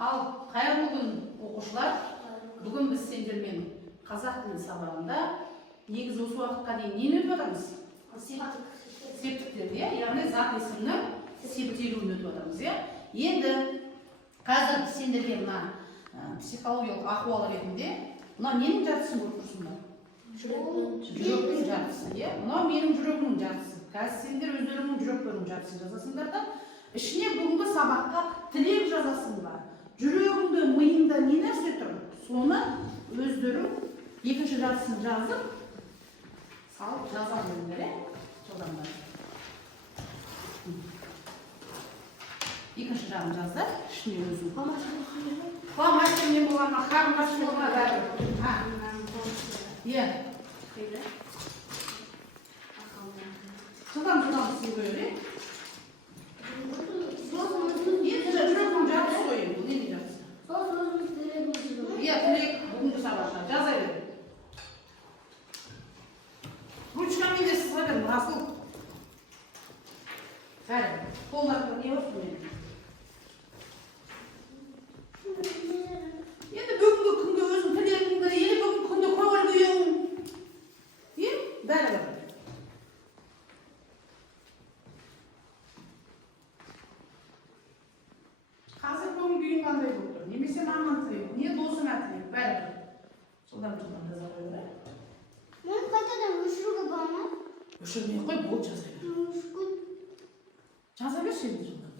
Ал қайырлы күн оқушылар. Бүгін біз сендермен қазақ тілі сабағында негізі осы уақытқа дейін нені өтіп отырмыз? Септіктерді, яғни зат есімнің септелуін өтіп отырмыз. Енді қазір сендерге мына психологиялық ахуал ретінде мына менің жартысын көріп тұрсыңдар. Жүректің жартысы, мынау менің жүрегімнің жартысы. Қазір сендер өздеріңнің жүректерінің жартысын жазасыңдар да, ішіне бүгінгі сабаққа тілек жазасыңдар. Жүрегіңде, миыңда не нәрсе тұр? Соны өздерің екінші жартысын жазып, салып жаза беріңдер, жылдамдар. Екінші жағын жазды, ішіне өзің. Қамашын не болғанға, қармашын болғанға бәрі. Жылдам сіз көре. Жүрегің жартысы қойын, бұл нені жартысы? Тілек бүгінгі сабақта жаза береді. Ручкамен де сызға бердің, Расыл. Бәрі, қолдарында не өтті мен? Енді бүгінгі күнге өзің тілегіңді, елі бүгінгі күнде көңіл күйің. Бәрі бар. Қазір көңіл күйің қандай болып тұр? Немесе маман тілек, не досыңа тілек, бәрі бар. Жылдам жаза қойды. Мен қайтадан өшіруге бар ма? Өшірмей қой, бол жаза бер. Жаза бер енді жылдам.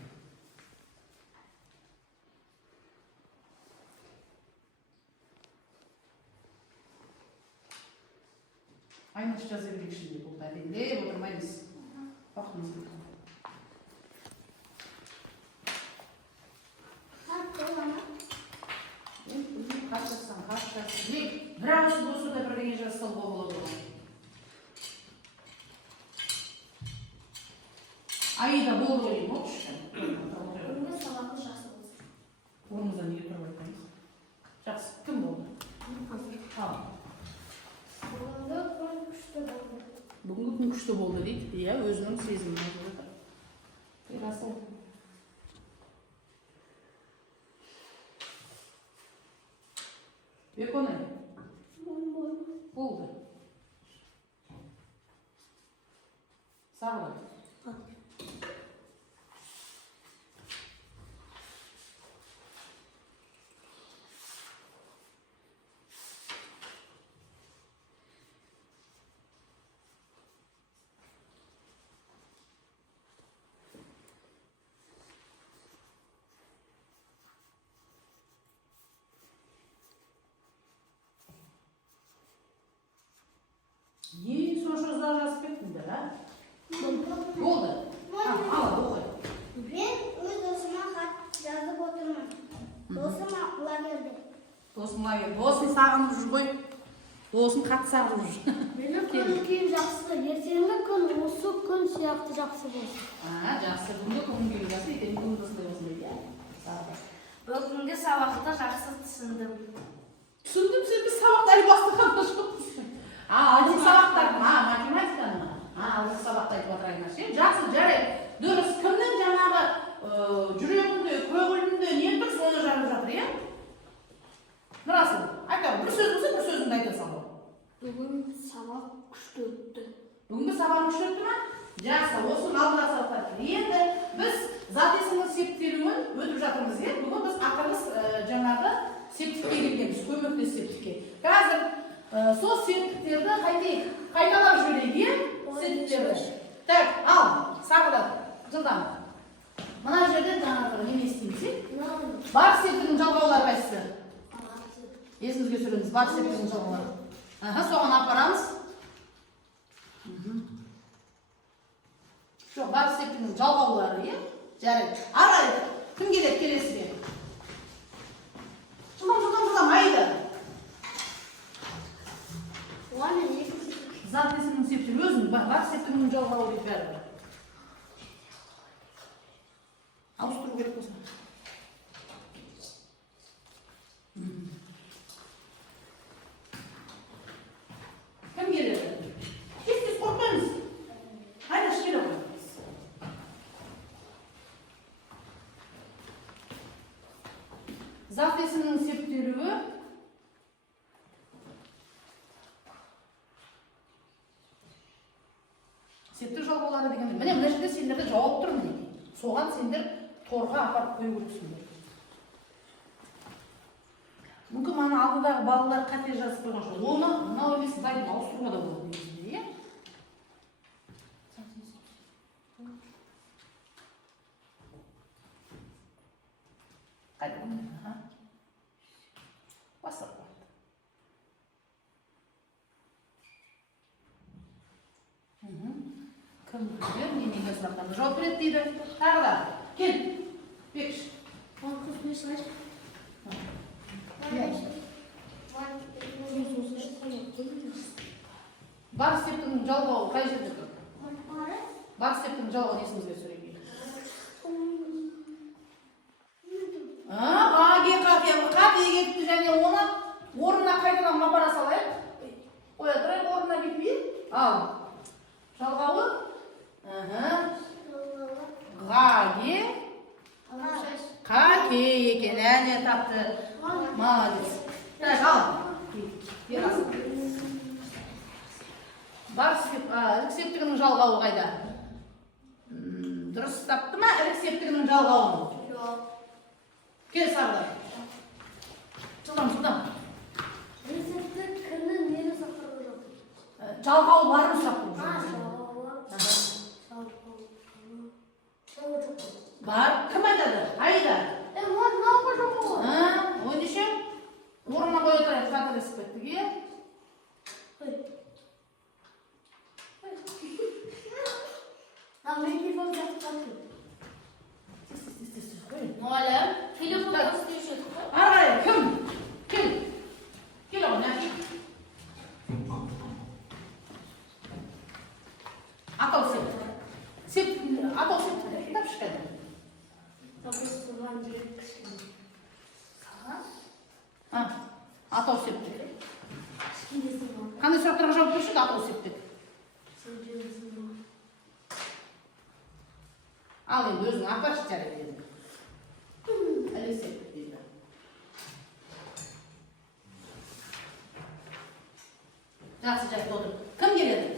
Айнаш жаза берейік ішінде, бұл дәлелдеп отырмаймыз. Бақымыз кеткен. Бір ауыз болса да бірдеңе жазсал болады ғой. Аида болды ойым, оқшы. Бүгінгі сабағымыз жақсы болсын. Орнымызда неге тұрып айтпаймыз? Жақсы, кім болды? Бүгінгі күн күшті болды дейді. Өзінің сезімін айтып жатыр. Расыл. Беконы? Болды. Сағылы? Сонша ұзақ жазып кеттіңдер, Болды. Ала, оқы. Мен өз досыма хат жазып отырмын. Досым лагерде. Досым лагерде. Досын сағынып жүр ғой. Досын қатты сағынып жүр. Менің көңіл күйім жақсы. Ертеңгі күн осы күн сияқты жақсы болсын. Жақсы. Бүгінгі көңіл күйім жақсы, ертеңгі күн осындай болсын дейді. Бүгінгі сабақты жақсы түсіндім. Түсіндім, сен біз сабақты әлі бастағанда жоқпыз. Алды сабақтар, математиканы ма? Алды сабақты айтып отырайын. Жақсы, жарайды. Дұрыс, кімнің жаңағы жүрегінде, көңілінде не тұр, соны жарып жатыр, Расыл, айта, бір сөз болса, бір сөзіңді айта салу. Бүгін сабақ күшті өтті. Бүгінгі сабақ күшті өтті ма? Жақсы, осының алдыға сабақтар. Енді біз зат есімнің септелуін өтіп жатырмыз, Бүгін біз ақырғы жаңағы септікке келгенбіз, көмектес септікке. Қазір сол септіктерді қайтайық, қайталап жіберейік, септіктерді. Так, ал, сағылат, жылдам. Мына жерде жаңағы неме істейміз, бар септігінің жалғаулары қайсысы? Есіңізге түсіріңіз, бар септігінің жалғаулары. Соған апарамыз. Бар септігінің жалғаулары, жарайды. Арайды, кім келеді келесіге? Жылдам, Аида. Зат есімнің септігі өзің, бар септігінің жалғауы дейді бәрі. Ауыстыру керек болсын. Кім келеді? Тез қорқпаңыз. Айдаш келе ғой. зат есімінің септелуі септік жалғаулары дегенде міне мына жерде сендерді жауап тұр мінекей. Соған сендер торға апарып қою керексіңдер. Мүмкін мана алдыдағы балалар қате жазып қойған шығар. Оны мынау емес дайын ауыстыруға да болады негізінде, иә? Қайда? Бастап қойды. Кім білер, мен неге сұрақтарына жауап береді дейді. Тағы да, кел, бекіш. Бар септігінің жалғауы қай жерде тұр? Бар септігінің жалғауын есімізге түсірейік. Қате кетті және оны орнына қайтадан апара салайық. Қоя тұрайық, орнына кетпей. Ал, жалғауы ғаге қаке екен, әне тапты. Молодец. Так, ал. Бер асыл. Бар ілік септігінің жалғауы қайда? Дұрыс тапты ма ілік септігінің жалғауын? Жоқ. Кел сардар. Жылдам. Ілік септік кімнің нені сақтырып жоқ? Жалғауы барын сақтырып жоқ. Бар, кім айтады? Айда. Мынауға жоқ ол. Өндеше, орнына қоя тұрайық, қателесіп кеттік, е? Мен телефон сақтырып Мұғалім, телефон істеуші еді ғой. Арғай, кім? Кел оған, әке. Атау септі. Атау септі. Кітап шықайды. Табыстыған жүрек кішкене. Атау септі. Кішкенесің ба? Қандай сұрақтарға жауап берші, атау септі. Сен ба? Ал енді өзің апаршы жарайды деді. Әлі септі дейді. Жақсы жайып отыр. Кім келеді?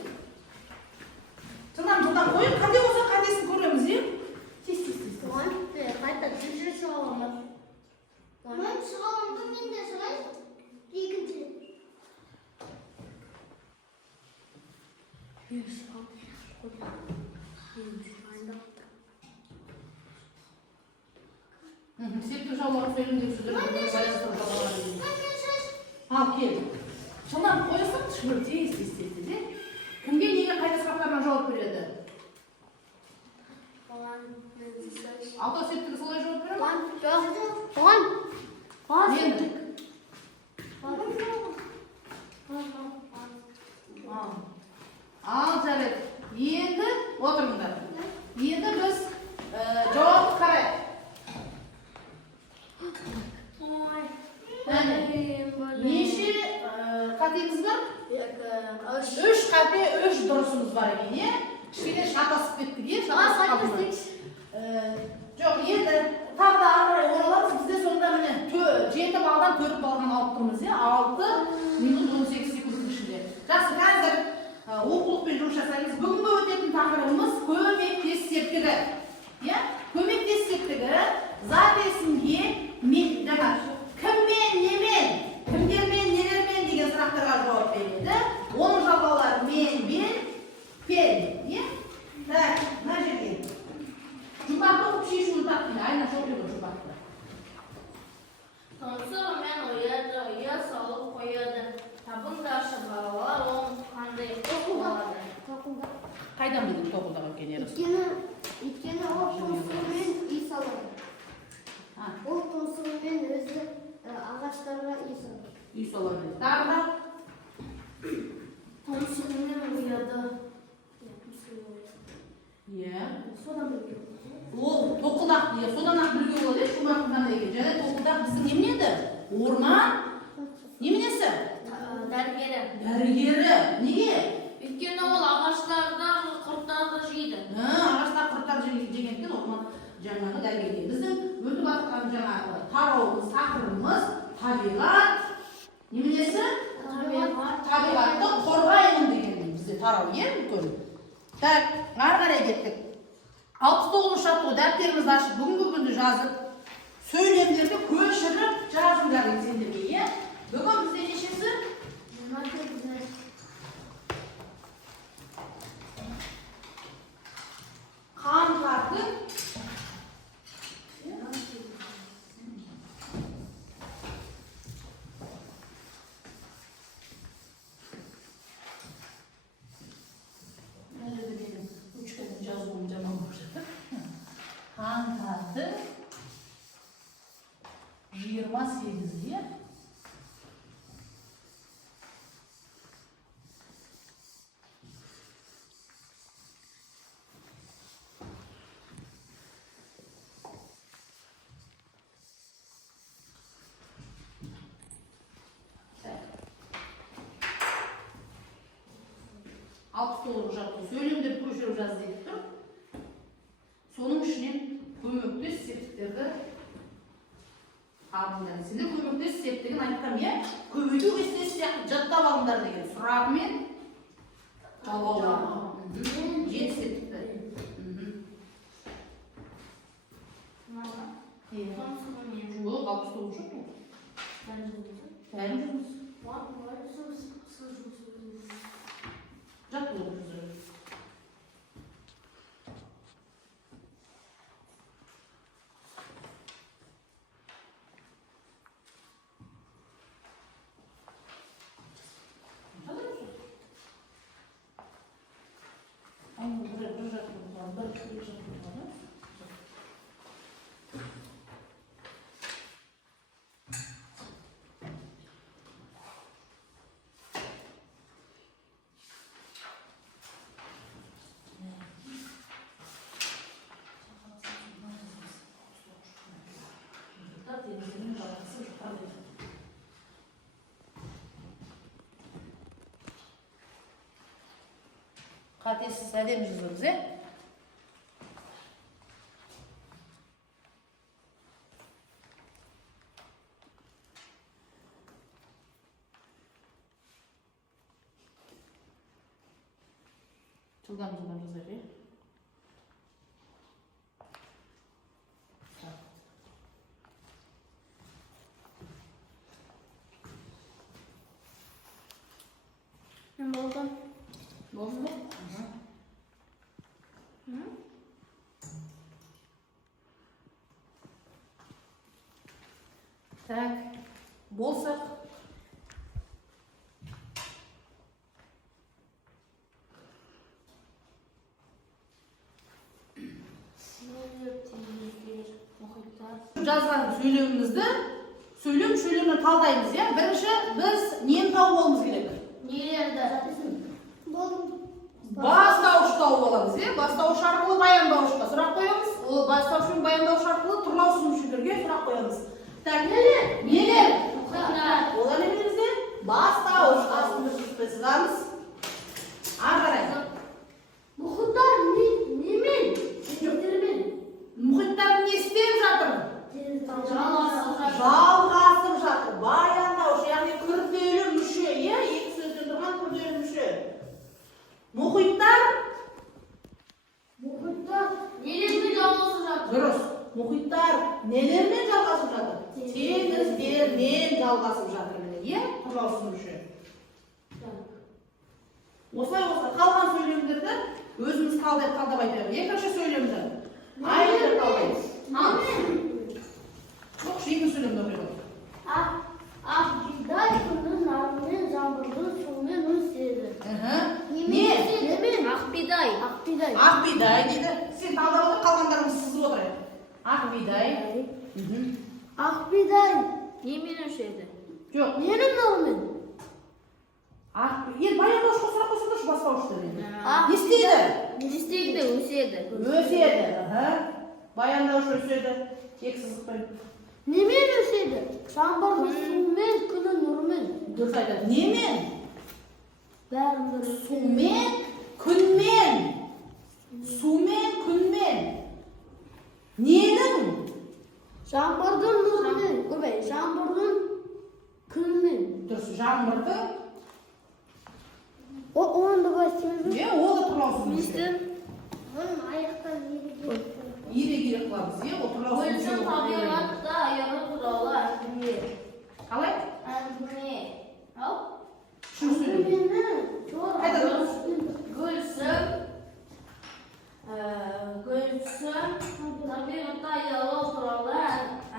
Жылдам қойып, қате болса қатесін көреміз, е? Тез. Қайта жүрші шығаламын. Мен шығаламын, мен де шығайын. Екінші. Мен шығаламын. Септік жауларын сөйлемдеп жүрдір. Ал, кел. Жылдам қойысың, шүмір тез. Кімге неге қайда сұрақтарына жауап береді? Атау септігі солай жауап береді ма? Оған. Нені? Ал, жарайды. Енді отырыңдар. Енді біз жауапты қарайық. Неше қатеміз бар? 3 қате, 3 дұрысымыз бар екен, е? Кішкене шатасып кеттік, е? Жоқ, енді тағы да арай ораларыз, бізде сонда міне 7 балдан 4 балдан алып тұрмыз, е? 6 минут 18 секундтың ішінде. Жақсы, қазір оқулықпен жұмыс жасаймыз. Бүгінгі өтетін тақырыбымыз көмектес септігі. Көмектес септігі зат есімге кіммен, немен, кімдермен, нелермен деген сұрақтарға жауап береді. Оның жалғаулары мен, пен. Так, мына жерге. Жұмбақты оқып шешуін таппайды. Айна жоқ еді жұмбақты. Тұмсығымен ұяды, ұя салып қояды. Табыңдаршы балалар, оның қандай болады? Қайдан білдің тоқылдағы екенері? Өйткені ол тұмсығымен үй салады. Ол тұмсығымен өзі ағаштарға үй салады. Үй салады. Тағы да? Тұмсығымен ұяды. Содан білге болады. Ол тоқылдақ дейді. Содан ақ білге болады, жұмбақтың екен. Және тоқылдақ біздің неменеді? Орман? Неменесі? Дәрігері. Неге? Өйткені ол ағаштардағы құрттарды жейді. Ағаштар құрттар жегендіктен орман жаңағы дәрігерге. Біздің өтіп жатқан жаңағы тарауымыз, тақырыбымыз табиғат. Неменесі? Табиғатты қорғаймын деген бізде тарау ең үлкен. Так, ары қарай кеттік. 69 жаттығу дәптерімізді ашып, бүгінгі күнді жазып, сөйлемдерді көшіріп жазыңдар сендерге, иә? Бүгін бізде нешесі? Қаңтардың жазуым жаман болып жатыр. Қаңтардың 28-інде толық жаттығу сөйлемдерді көшіріп жаз деп тұр. Соның ішінен көмектес септіктерді алыңдар. Сендер көмектес септігін айтқам, иә? Көбейту кестесі сияқты жаттап алыңдар деген сұрағымен жауаулар. Жеті септікті. Жоқ, 69 жоқ. Бәрін жұмыс. Жаттығу жүргізіледі. Қатесіз әдемі жүзіңіз, е? Жылдам жазар, е? Болды. Болды ма? Так, болсақ. Жазған сөйлемімізді, сөйлеммен талдаймыз, иә? Бірінші біз нені тауып алуымыз керек? Нелерді? Бастауыш тауып аламыз, иә? Бастауыш арқылы баяндауышқа сұрақ қоямыз. Ол бастауыш пен баяндауыш арқылы тұрлаусыз мүшелерге сұрақ қоямыз. Так, нелер? Олар не бізде? Бастауыш астында жүріп сызамыз. Ары қарай. Мұхиттар немен? Мұхиттар не істеп жатыр? Жалғасып жатыр. Баяндауыш, яғни күрделі мүше, иә? Екі сөзден тұрған күрделі мүше. Мұхиттар нелермен жалғасып жатыр? дұрыс. Мұхиттар нелермен жалғасып жатыр? Теңіздермен жалғасып жатыр. Иә? Тұрлаусыз мүше. Осылай қалған сөйлемдерді өзіміз талдап айтайық. Екінші сөйлемді айтып талдаймыз. Жоқ, екінші сөйлемді оқиды. Ақбидай күннің нарымен жаңбырдың суымен өседі. Не? Ақбидай. Ақбидай дейді. Сен талдап отыр, қалғандарымыз сызып отырайық. Ақбидай. Ақбидай немен өседі? Жоқ. Ненің нұрымен? Баяндауышқа сұрақ қойса да бастауышты дейді. Не істейді? Не істейді? Өседі. Өседі. Баяндауыш өседі. Тек сызықпен. Немен өседі? Жаңбырдың суымен, күннің нұрымен. Дұрыс айтады. Немен? Бәрін бір. Сумен, күнмен. Сумен, күнмен. Ненің Жаңбырдың нұрымен, көбей, жаңбырдың күнмен. Дұрыс, жаңбырды. Оны да бастаймыз. Ол да тұрлаусыз. Мистер. Оның аяқтан Ире қыламыз, ол тұрлаусыз. Гүлсім табиғатта аяры туралы әңгіме. Қалай? Әңгіме. Ау? Шын сөйлеймін. Гүлсім табиғатта аяры туралы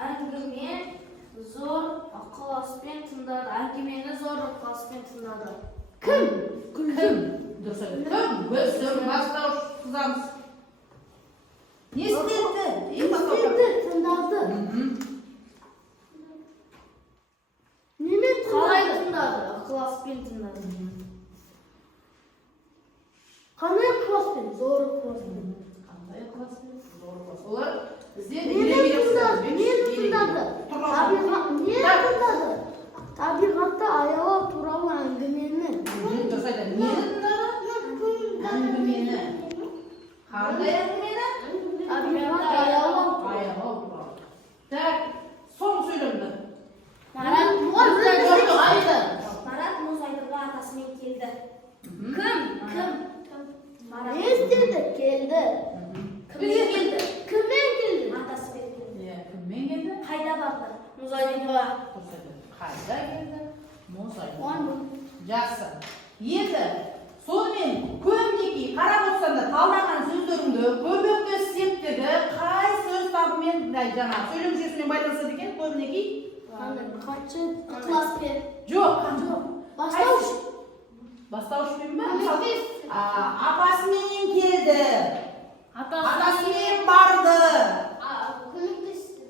әңгіме зор ықыласпен тыңдады. Әңгімені зор ықыласпен тыңдады. Кім? Дұрыс айтады. Кім? Гүлсім бастауыш қызамыз. Не істеді? тыңдады. Немен Қалай тыңдады? Ықыласпен тыңдады. Қандай ықыласпен? Зор ықыласпен. Қандай ықыласпен? Зор ықыласпен. Олар бізде Табиғатта аялау туралы әңгімені. Дұрыс айтады. Нені тыңдады? Әңгімені. Қандай әңгімені? Табиғатта аялау туралы. Так, соңғы сөйлемді. Марат мұз айдырға атасымен келді. Кім? Марат. Не істеді? Келді. Кіммен келді? Кіммен келді? Атасымен келді. Кіммен келді? Қайда барды? Мұз айдырға. Қайда келді? Мұз айдырға. Жақсы. Енді сонымен көбінекей қарап отырсаңда талдаған сөздеріңді көбейту септігі қай сөз табымен жаңа сөйлем жүйесімен байланысады екен көбінекей? Қанша ықыласпен? Жоқ. Бастауыш. Бастауышпен бе? Апасымен келді. Атасымен барды. Көмектесті.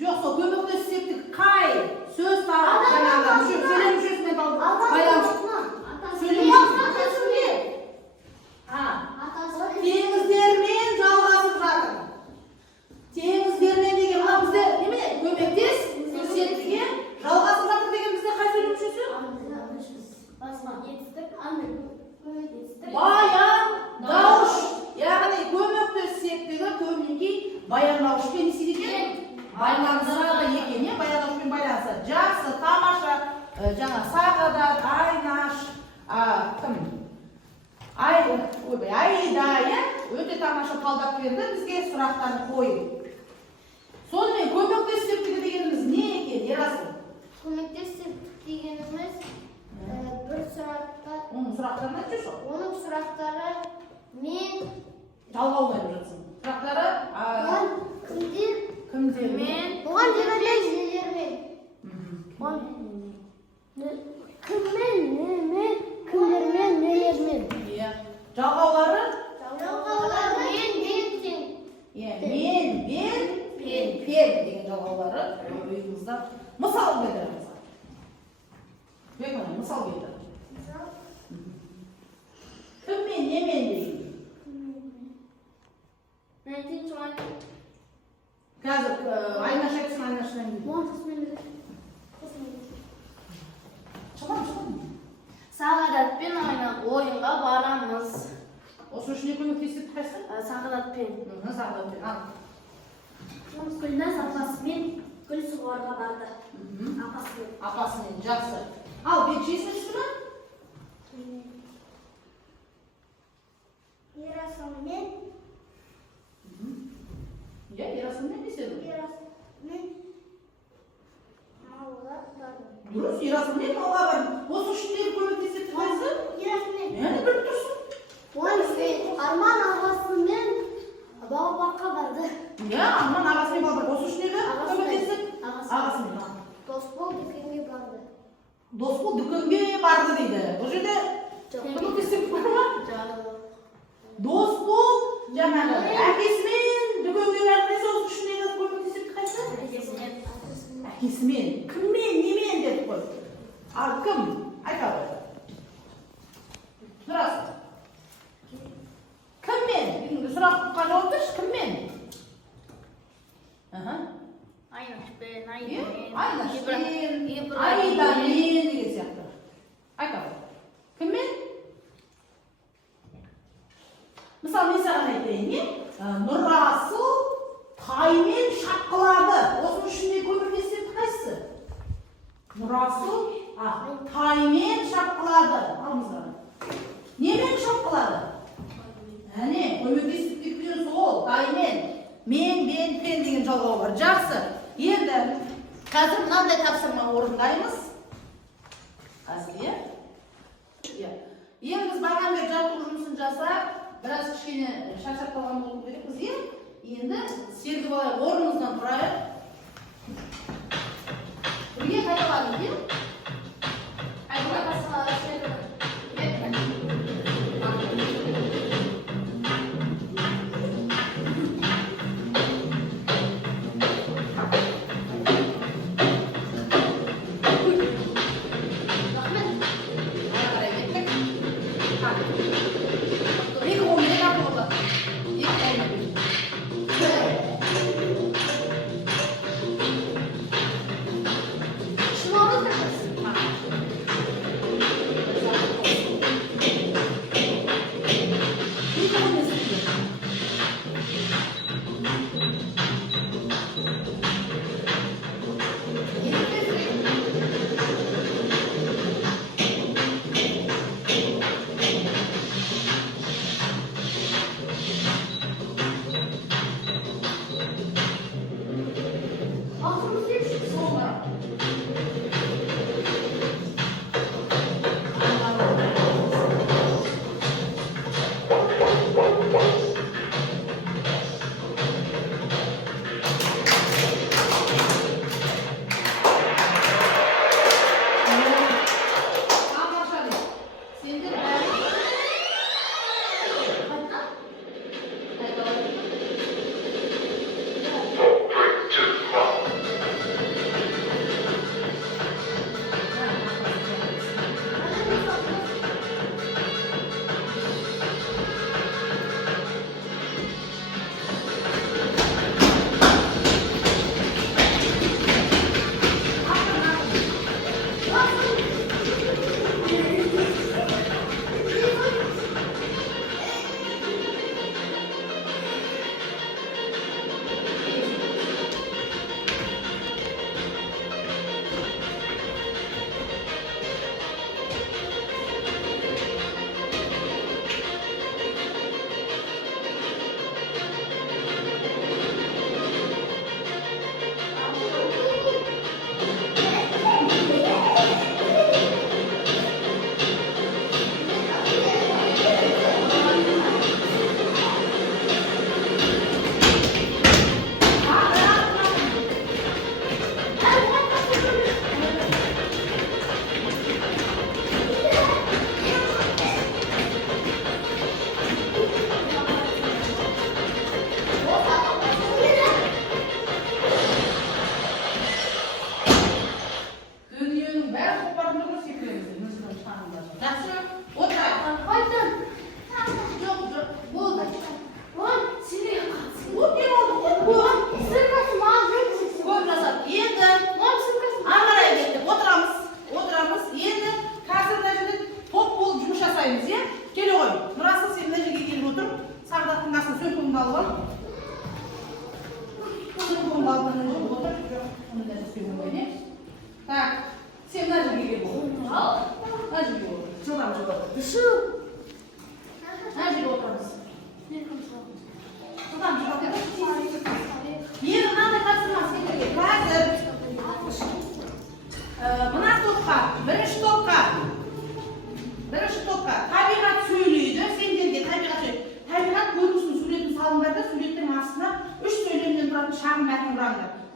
Жоқ, сол көмектесу септігі қай сөз табы жаңағы сөйлем жүйесімен байланысады? Теңіздермен жалғасып жатыр. Теңіздермен деген мына бізде неме? Көмектес септіге жалғасып жатыр деген бізде қай сөйлем мүшесі? Баяндауыш. Яғни көмектес септігі көбінекей баяндауышпен не екен? Байланысады екен, баяндауышпен байланысады. Жақсы, тамаша, жаңа Сағадат, Айнаш, кім? Айда, өте тамаша қалдап берді, бізге сұрақтарын қойып. Сонымен көмектес септігі дегеніміз не екен, Ерасыл? Көмектес дегеніміз бір сұраққа. Оның сұрақтарына жүрші? Оның сұрақтары мен Талғаулай жатсың. Сұрақтары? Кімдермен? Оған жібермен, нелермен. Кіммен, немен, кімдермен, нелермен. Жалғаулары? Мен, сен. Мен, пен деген жалғаулары ойыңызда мысал келтіреміз. Мысал келтір. Кіммен, немен деген? Қазір Айнаш айтсын, Айнаштан кейін. Сағадатпен ойынға барамыз. Осы үшін не көмектесіп қайсы? Сағадатпен. Сағадатпен. Гүлназ апасымен гүл суғарға барды. Апасымен, жақсы. Ал, бет жесінші ма? Ерасылмен. Ерасылмен деседі. Ерасылмен. Ауылға барды. Дұрыс, Ерасылмен ауылға барды. Осы үшін көмектесіп қайсы? Ерасылмен. Біліп тұрсың. Арман ағасымен балабаққа барды. Арман ағасымен барды. Осы үшін көмектесіп? Ағасымен. Досбол дүкенге барды. Досбол дүкенге барды дейді. Бұл жерде көмектесіп бар ма? Досбол жаңағы әкесімен дүкенге барды. Осы үшін көмектесіп қайсы? Әкесімен. Кіммен, немен деп қой. Ал кім? Айта ғой. Сұрасың. Кіммен? Сұраққа жауап берші, кіммен? Айнашпен, Айнашпен, Айдамен деген сияқты. Айта ғой. Кіммен? Мысалы, мен саған айтайын, Нұрасыл таймен шапқылады. Осыны деген жалғау бар. Жақсы. Енді қазір мынандай тапсырма орындаймыз. Қазір, иә? Енді біз бағанадан бері жаттығу жұмысын жасап, біраз кішкене шаршап қалған болу керекпіз, иә? Енді Сергі бала орнымыздан тұрайық. Бірге қайталадық, иә?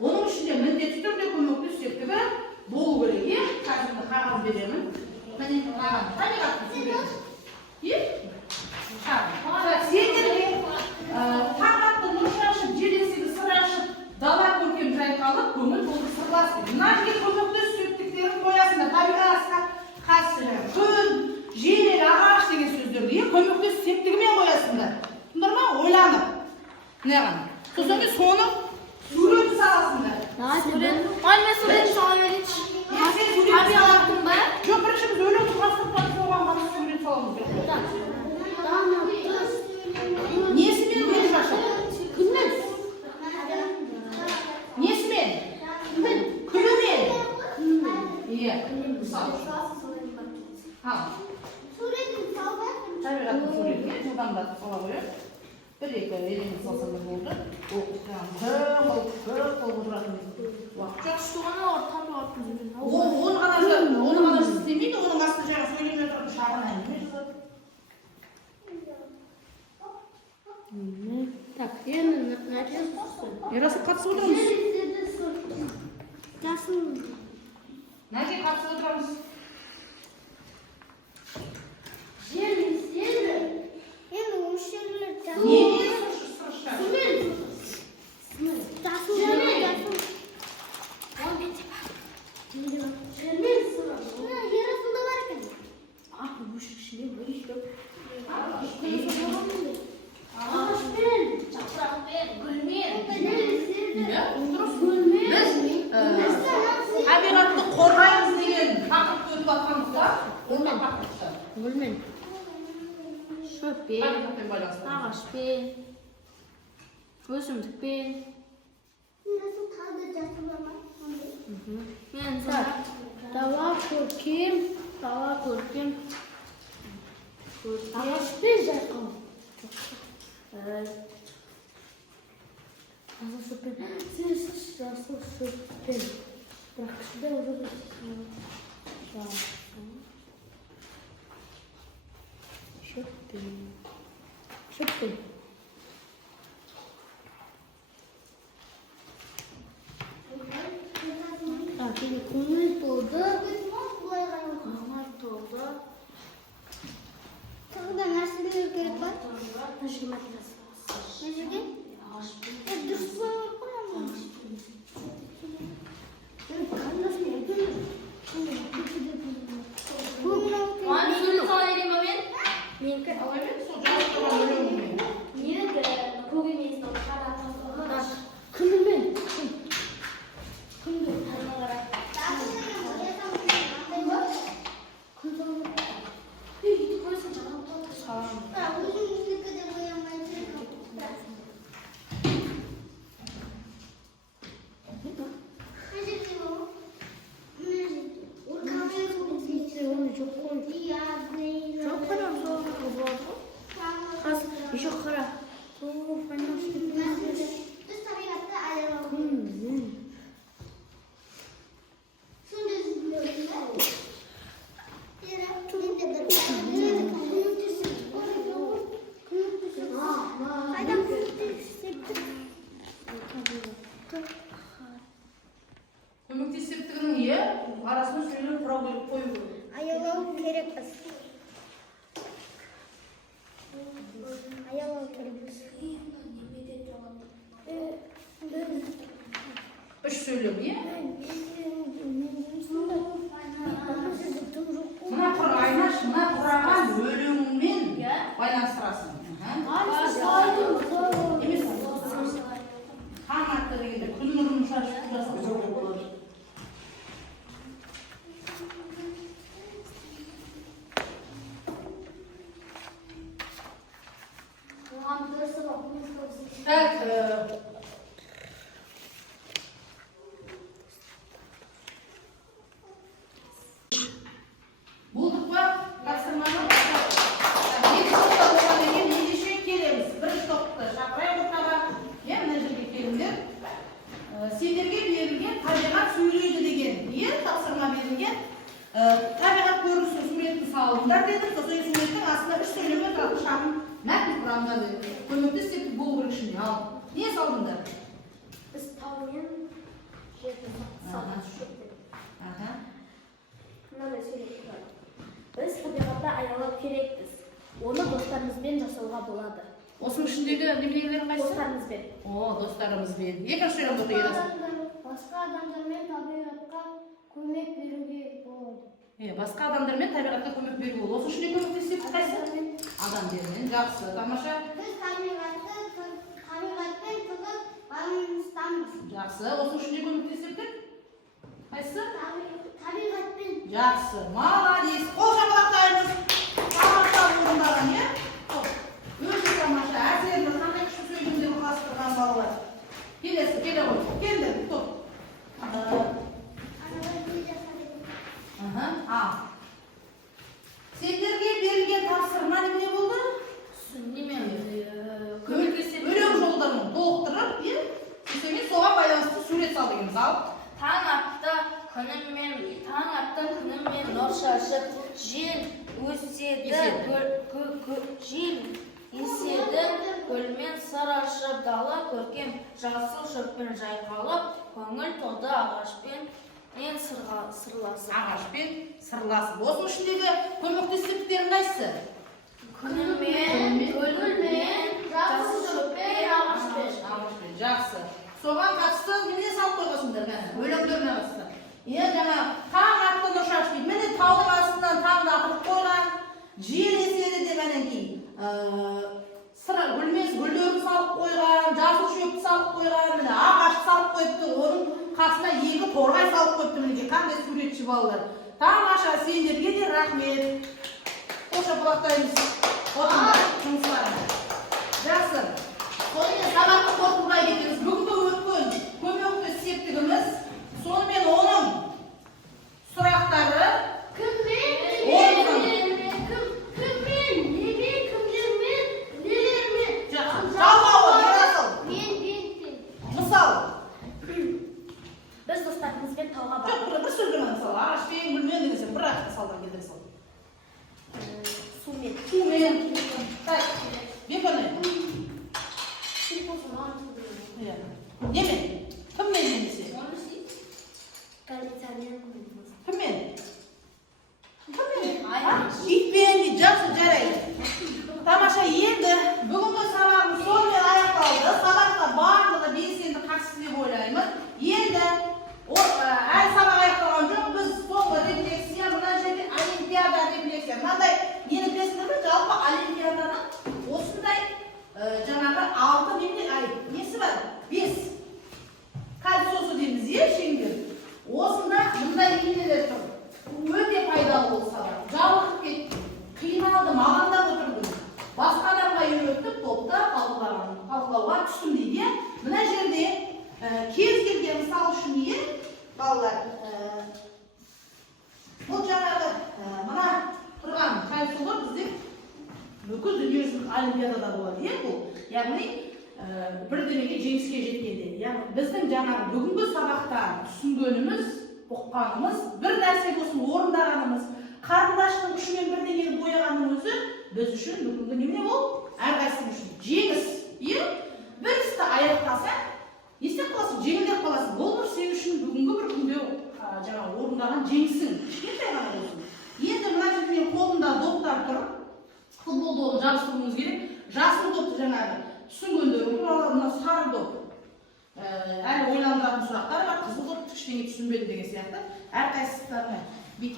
Onun içinde mendetli türde kömöklü septibe bol böyle ye. Karşımda kağıt verelim. Benim kağıt. Hani kağıt? Ye. Kağıt. Senderge kağıtlı nurşaşıp, jelesiyle sıraşıp, dala körkem jay kalıp, kömür doldu sırlas dedi. Narge kömöklü septiklerin boyasında tabi arasında karşı, kön, jeneli, ağaç деген сөздер diye kömöklü septigime boyasında. Bunlar mı? Oylanıp. Ne var? Sonuçta sonu suret sahasında. Anne suret sahibi hiç. Abi anlattım ben. Yok birisi biz öyle oturmasın olan bana suret sahamız yok. Niyesi benim benim aşağı? Kınmet. Niyesi benim? Kınmet. İyi. Sağ ol. Ha. Suretin salvar. Tabii rakı suretine. Buradan da salabiliyor. Bir iki elini salsanız oldu. O kırmızı Onu ғана істемейді, оның астына жаңа сөйлемей отыратын шағын әңгіме жазады. Так, енді нәтиже Ерасыл қатысып отырмыз. Жасыл. Нәке қатысып отырамыз. Енді осы жерлер жасыл. Не сұрыша? Ерасылда бар екен. Табиғатты қорғаймыз деген тақырыпты өтіп жатқандықта, онда тақырыпты. гүлмен, шөппен, Табиғатпен байланысты. ағашпен, өсімдікпен. Ерасыл тағы да жасыл бар ма? Мен дала көркем, ағашпен жайқал. Жасыл шөппен, жасыл шөппен. Бірақ кішіде уже шөппен. Так, енді көңіл толды. Көңіл толды. Тағы да нәрселер керек бар. Дұрыс Еще қара. Көмектесептігінің арасында сөйлем құрау керек, қою керек. Аялау керекпіз. Аялау керекпіз. Үш сөйлем, Мына айнаш, мына құраған өлеңмен байланыстырасың. Емес, қан атты дегенде күн нұрын шашып жасауға болады. Так, болдық па? Тапсырманы екі топта болғаннан кейін ендеше келеміз. Бірінші топты шақырайық ортаға. Мына жерге келіңдер. Сендерге берілген табиғат сөйлейді деген тапсырма берілген. Табиғат көрінісі суретті салыңдар деді. Сосын суреттің астына үш сөйлем отырады. Шағын мәтін құрамында деді. Көмекті септік болу керек ішінде. Ал, не салдыңдар? Біз таумен жерді салдық шөппен. Мынандай сөйлеп тұрады. Біз табиғатты аялау керекпіз. Оны достарымызбен жасауға болады. Осының ішіндегі неменелерін қайсы? Достарымызбен. Достарымызбен. Екінші сөйлем болды ерасыл. Басқа адамдармен табиғатқа көмек беруге болады. Басқа адамдармен табиғатқа көмек беру болды. Осы ішінде көмектесіп қайсы? Адамдармен. Жақсы, тамаша. Біз табиғатпен байланыстамыз. Жақсы, осы ішінде көмектесіп қайсы? Табиғатпен. Жақсы, молодец. Қол шапалақтаймыз. Тамаша орындаған, Өте тамаша, әсерлі, қандай күшті сөйлемдер құрастырған балалар. Келесі, келе ғой. Келді, топ. Сендерге берілген тапсырма неме болды? Өлең жолдарын толықтырып, соған байланысты сурет сал дегенбіз. Ал Таң атты, Күніммен, таң атты күніммен нұр шашып, жел өседі, жел еседі, гүлмен сыр ашып, дала көркем, жасыл шөппен жайқалып, көңіл толды ағашпен мен сырласып. Ағашпен сырласып. Осының ішіндегі көмектестердің қайсысы? Күніммен, гүлмен, жасыл шөппен, ағашпен. Жақсы. Соған қатысты немене салып қойғансыңдар мәні? Өлеңдеріне қатысты. Жаңа таң атты нұр шашып дейді. Міне таудың астынан таңды атырып қойған, жел еседі деп әнен кейін. Гүлмес гүлдерін салып қойған, жасыл шөпті салып қойған, міне ағашты салып қойыпты, оның қасына екі торғай салып қойыпты. Мінекей қандай суретші балалар. Тамаша, сендерге де рахмет. Қоша бұлақтаймыз. Жұмыстарына. Жақсы. Сонымен сабақты қорытындылай кетеміз. Бүгінгі өткен көмекті септігіміз, сонымен оның сұрақтары біз достарымызбен тауға жоқ, бір сөзбен мысалы, ағашпен, гүлмен деген сияқты, бір ағашты салдан келдім мысалы. сумен. Так, беконы. Немен? Кіммен немесе? Кіммен? Итпен дейді, жақсы жарайды. Тамаша, енді бүгінгі сабағымыз сонымен аяқталды. Сабаққа барлығы белсенді қатысты деп ойлаймын. Енді әлі сабақ аяқталған жоқ. Біз соңғы рефлексия, мына жерде олимпиада рефлексия. Мынандай нені білесіңдер ме? Жалпы олимпиаданың осындай жаңағы 6 несі бар? 5 кольцосы дейміз, шеңбер. Осында мұндай нелер тұр. Өте пайдалы болды сабақ. Жалығып кетті, қиналдым, алаңдап отырдым. Басқа адамға үйретіп, топта талқылауға түстім дейді. Мына жерде кез келген мысал үшін балалар, бұл жаңағы мына тұрған кольцолар бізде бүкіл дүниежүзілік олимпиадада болады. Бұл яғни бірдемеге жеңіске жеткенде. Яғни біздің жаңағы бүгінгі сабақта түсінгеніміз, оқығанымыз, бір нәрсе болсын орындағанымыз, қарындаштың күшімен бірдеңені бояғанның өзі біз үшін бүгінгі неме ол? Әрқайсымыз үшін жеңіс. Бір істі аяқтаса, естеп қаласың, жеңілдеп қаласың. Бұл бір сен үшін бүгінгі бір күнде жаңағы орындаған жеңісің. Кішкентай ғана болсын. Енді мына жерде қолында доптар тұр. Футбол допты жабыстыруымыз керек. Жасыл допты жаңағы түсінгендер, мына сары доп. Әлі ойландыратын сұрақтар бар. Қызыл доп кішкене түсінбеді деген сияқты. Әрқайсыстарына бит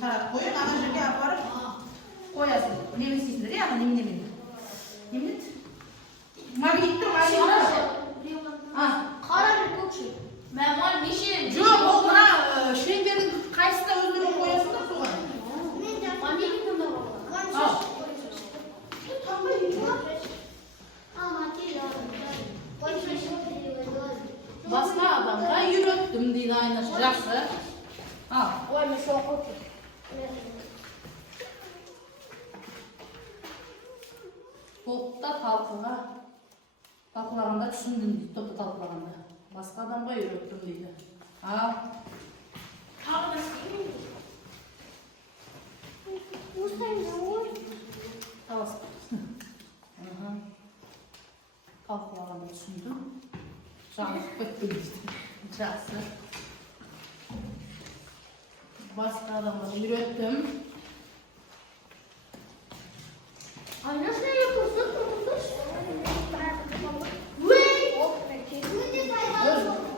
таратып қойып, ана жерге апарып қоясың. Немен істейсіңдер, немен? Магниттің Қара бір көкшіл. Мәмал неше? Жоқ, ол мына шеңбердің қайсысына өздерін қоясыңдар соған. Басқа адамға үйреттім дейді Айнаш. Жақсы. Ой, мен сол қойып. Топта талқылағанда түсіндім дейді, топта талқылағанда. Басқа адамға үйреттім дейді. Тағы да істеймін. Талқылағанда түсіндім. Жаңылып кеттім дейді. Жақсы. Басқа адамға үйреттім. Айнаш неге тұрсын?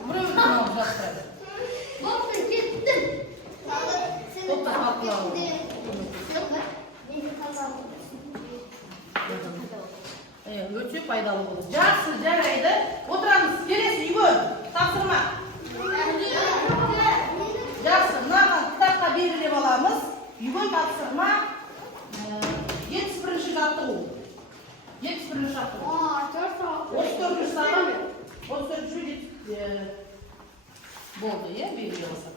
Біреудің алып жақтайды. Топта талқылауы. Өте пайдалы болды. Жақсы, жарайды. Отырамыз, келесі үйге тапсырма. Жақсы, мынаған кітапқа беріліп аламыз. Үйге тапсырма 71-ші жаттығу. 71-ші жаттығу. 34-ші сабақ. 34-ші болды, беріліп алса.